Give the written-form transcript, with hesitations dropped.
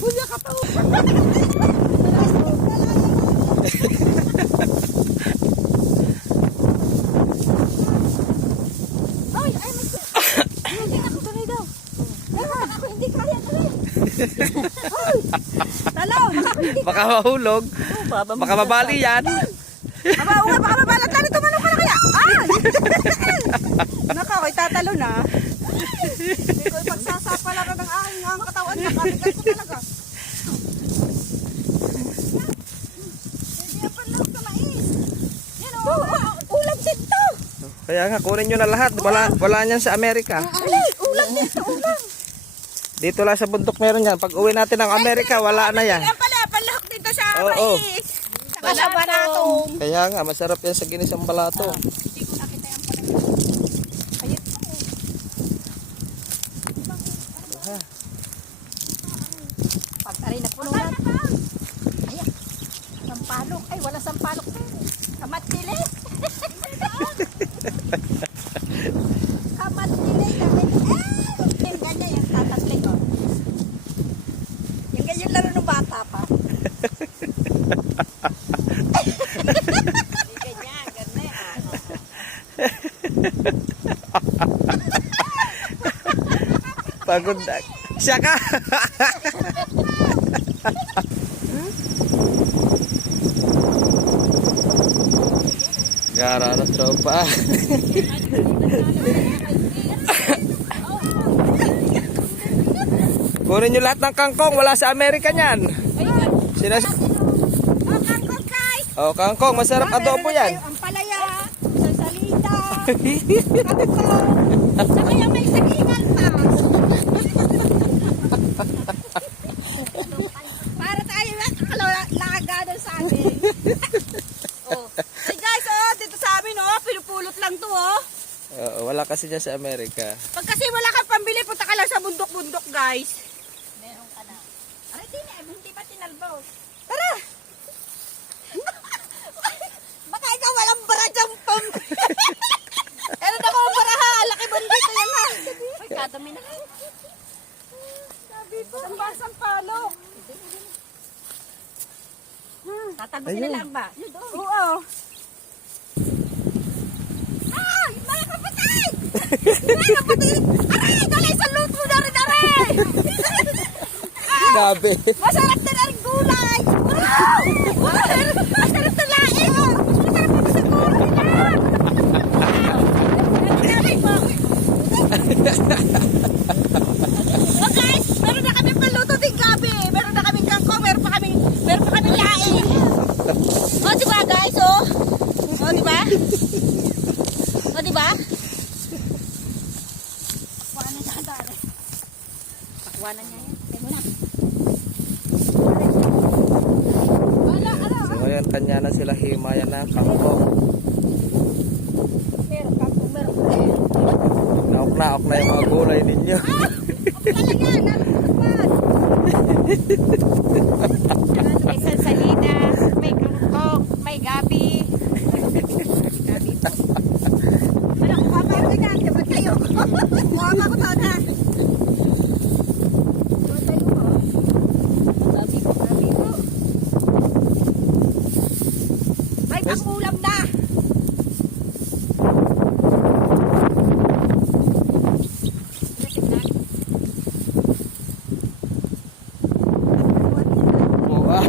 Kuya ka to. Ay, ay, hindi ako tuloy daw. Ay, ako hindi kaya tuloy. Talaw, Baka mahulog. Baka mabali yan. baka mabalat na. Tumalong ka na kaya. Ah! Naka, ako'y tatalo na. Hindi ko ipagsasapala ka ng aking ang katawan. Nakalikat ko talaga. Hindi pa lang sa mais. Yan o, ulam dito. Kaya nga, kunin nyo na lahat. Wala niyan sa Amerika. Ulam dito, ulam. Dito lang sa bundok meron yan. Pag uwi natin ng Amerika, wala na yan. Yan pala, palahok dito sa Oo. mais. Saka sa banatong. Kaya nga, masarap yan sa ginisang balato. Hindi ko nakita yan pala. Ayun po. Pagtari na puno na. Ayan. Sampalok. Ay, wala sampalok. Kamatili. Kamatili. Yung ganyan yung tatatling. Oh. Yung ganyan laro ng bata pa. Hindi ganyan. Ganyan. Pagod na. Siya ka! Gara na tropa. Kunin nyo lahat ng kangkong. Wala sa Amerika niyan. Kangkong kay. Oh, kangkong. Masarap adobo yan. Ang palaya. Sa salita. Kangkong. Saka yung may sagingan pa. Para tayo laga doon sa amin. Oh. Hey guys, oh, dito sa amin, oh, pinupulot lang to, oh. Wala kasi dyan sa Amerika. Pag kasi wala kang pambili, punta ka lang sa bundok-bundok, guys. Meron ka na. Aray, hindi pa tinalbo. Tara! Baka ikaw walang bara dyan pang. Pero na ko bara ha, laki bandito yan ha. Ay, kadami na lang. Sabi ko. Sambasang palo. Tatalbosin na lang ba? Oo. Ay, mga kapatid! Mga kapatid! Aray, dalay sa luto na rin, aray! Gabi. Masarap na rin gulay! Wow! Masarap na laing! Masarap na sa gulay nila! Aray po! Oh guys, meron na kami paluto din gabi. Meron na kami kangkong, meron pa kami laing. Oh, diba guys, oh? Oh, diba? Oh, diba? Pakwanan niya ka, aray. Pakwanan niya yan. Kaya mo na. So ngayon, kanya na sila himayan na kangkong. Meron kangkong, meron pa. Naok na yung mga gulay ninyo. Talaga, nalutupan. May salsalita, may kangkong, may gabi. Gabi po. Ano, kumaparo ka dyan. Dapat kayo. Kumama ko taon ha. Dapat tayo po. Gabi po, gabi po. May pangulam na. Buwa.